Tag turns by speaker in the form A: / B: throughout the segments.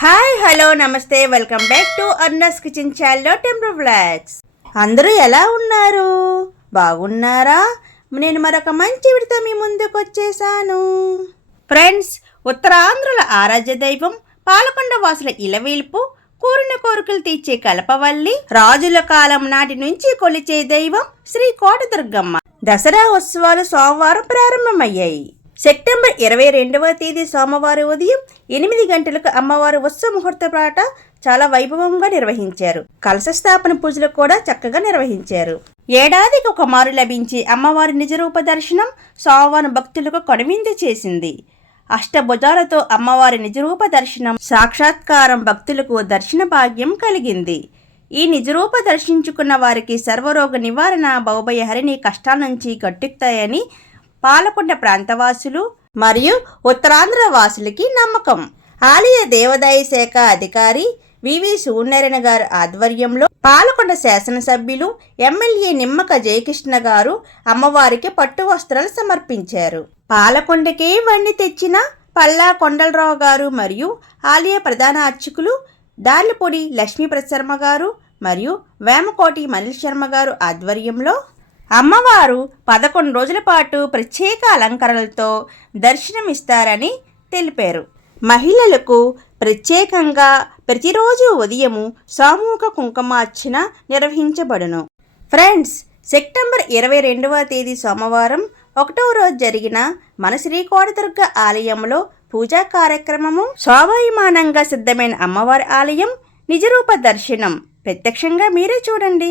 A: Hi hello నమస్తే welcome back to Arnas kitchen ఛానల్లో temple flags అందరూ ఎలా ఉన్నారు? బాగున్నారా? నేను మరొక మంచి విడితో మీ ముందుకు వచ్చేసాను. ఫ్రెండ్స్ ఉత్తరాంధ్రుల ఆరాధ్య దైవం పాలకొండ వాసుల ఇలవేల్పు కోరిన కోరికలు తీర్చే కలపవల్లి రాజుల కాలం నాటి నుంచి కొలిచే దైవం శ్రీ కోటదుర్గమ్మ. దసరా ఉత్సవాలు సోమవారం ప్రారంభమయ్యాయి. సెప్టెంబర్ ఇరవై రెండవ తేదీ సోమవారం ఉదయం ఎనిమిది గంటలకు అమ్మవారి ఉత్సవ ముహూర్త పాట చాలా వైభవంగా నిర్వహించారు. కలశ స్థాపన పూజలు కూడా చక్కగా నిర్వహించారు. ఏడాదికి ఒక మారు లభించి అమ్మవారి నిజరూప దర్శనం సోమవారం భక్తులకు కొనవింది చేసింది. అష్టభుజాలతో అమ్మవారి నిజరూప దర్శనం సాక్షాత్కారం భక్తులకు దర్శన భాగ్యం కలిగింది. ఈ నిజరూప దర్శించుకున్న వారికి సర్వరోగ నివారణ బహుభయ హరిని కష్టాల నుంచి గట్టెక్కుతాయని పాలకొండ ప్రాంతవాసులు మరియు ఉత్తరాంధ్ర వాసులకి నమ్మకం. ఆలయ దేవాదాయ శాఖ అధికారి వివి సూర్యనారాయణ గారి ఆధ్వర్యంలో పాలకొండ శాసనసభ్యులు ఎమ్మెల్యే నిమ్మక జయకృష్ణ గారు అమ్మవారికి పట్టు వస్త్రాలు సమర్పించారు. పాలకొండకే వండి తెచ్చిన పల్లా కొండలరావు గారు మరియు ఆలయ ప్రధాన అర్చకులు దార్లపొడి లక్ష్మీప్రసర్మ గారు మరియు వేమకోటి మనిల్ శర్మ గారు ఆధ్వర్యంలో అమ్మవారు పదకొండు రోజుల పాటు ప్రత్యేక అలంకరణలతో దర్శనమిస్తారని తెలిపారు. మహిళలకు ప్రత్యేకంగా ప్రతిరోజు ఉదయము సామూహిక కుంకుమార్చన నిర్వహించబడును. ఫ్రెండ్స్ సెప్టెంబర్ ఇరవై రెండవ తేదీ సోమవారం ఒకటవ రోజు జరిగిన మన శ్రీకోటదుర్గ ఆలయంలో పూజా కార్యక్రమము స్వాభిమానంగా సిద్ధమైన అమ్మవారి ఆలయం నిజరూప దర్శనం. ప్రత్యక్షంగా మీరే చూడండి.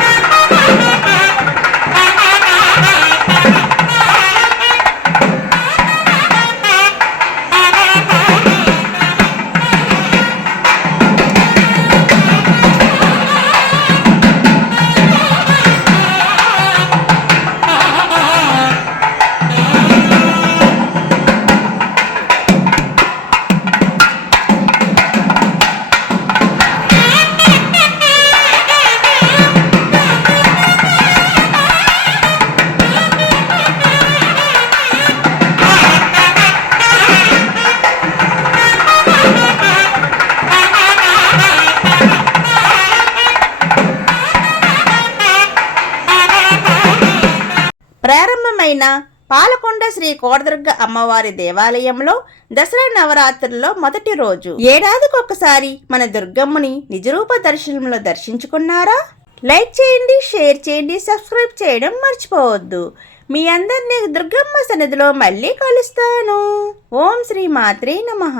A: ప్రారంభమైన పాలకొండ శ్రీ కోటదుర్గ అమ్మవారి దేవాలయంలో దసరా నవరాత్రుల్లో మొదటి రోజు. ఏడాదికి ఒకసారి మన దుర్గమ్మని నిజరూప దర్శనంలో దర్శించుకున్నారా? లైక్ చేయండి షేర్ చేయండి సబ్స్క్రైబ్ చేయడం మర్చిపోవద్దు. మీ అందరినీ దుర్గమ్మ సన్నిధిలో మళ్ళీ కలుస్తాను. ఓం శ్రీ మాత్రే నమః.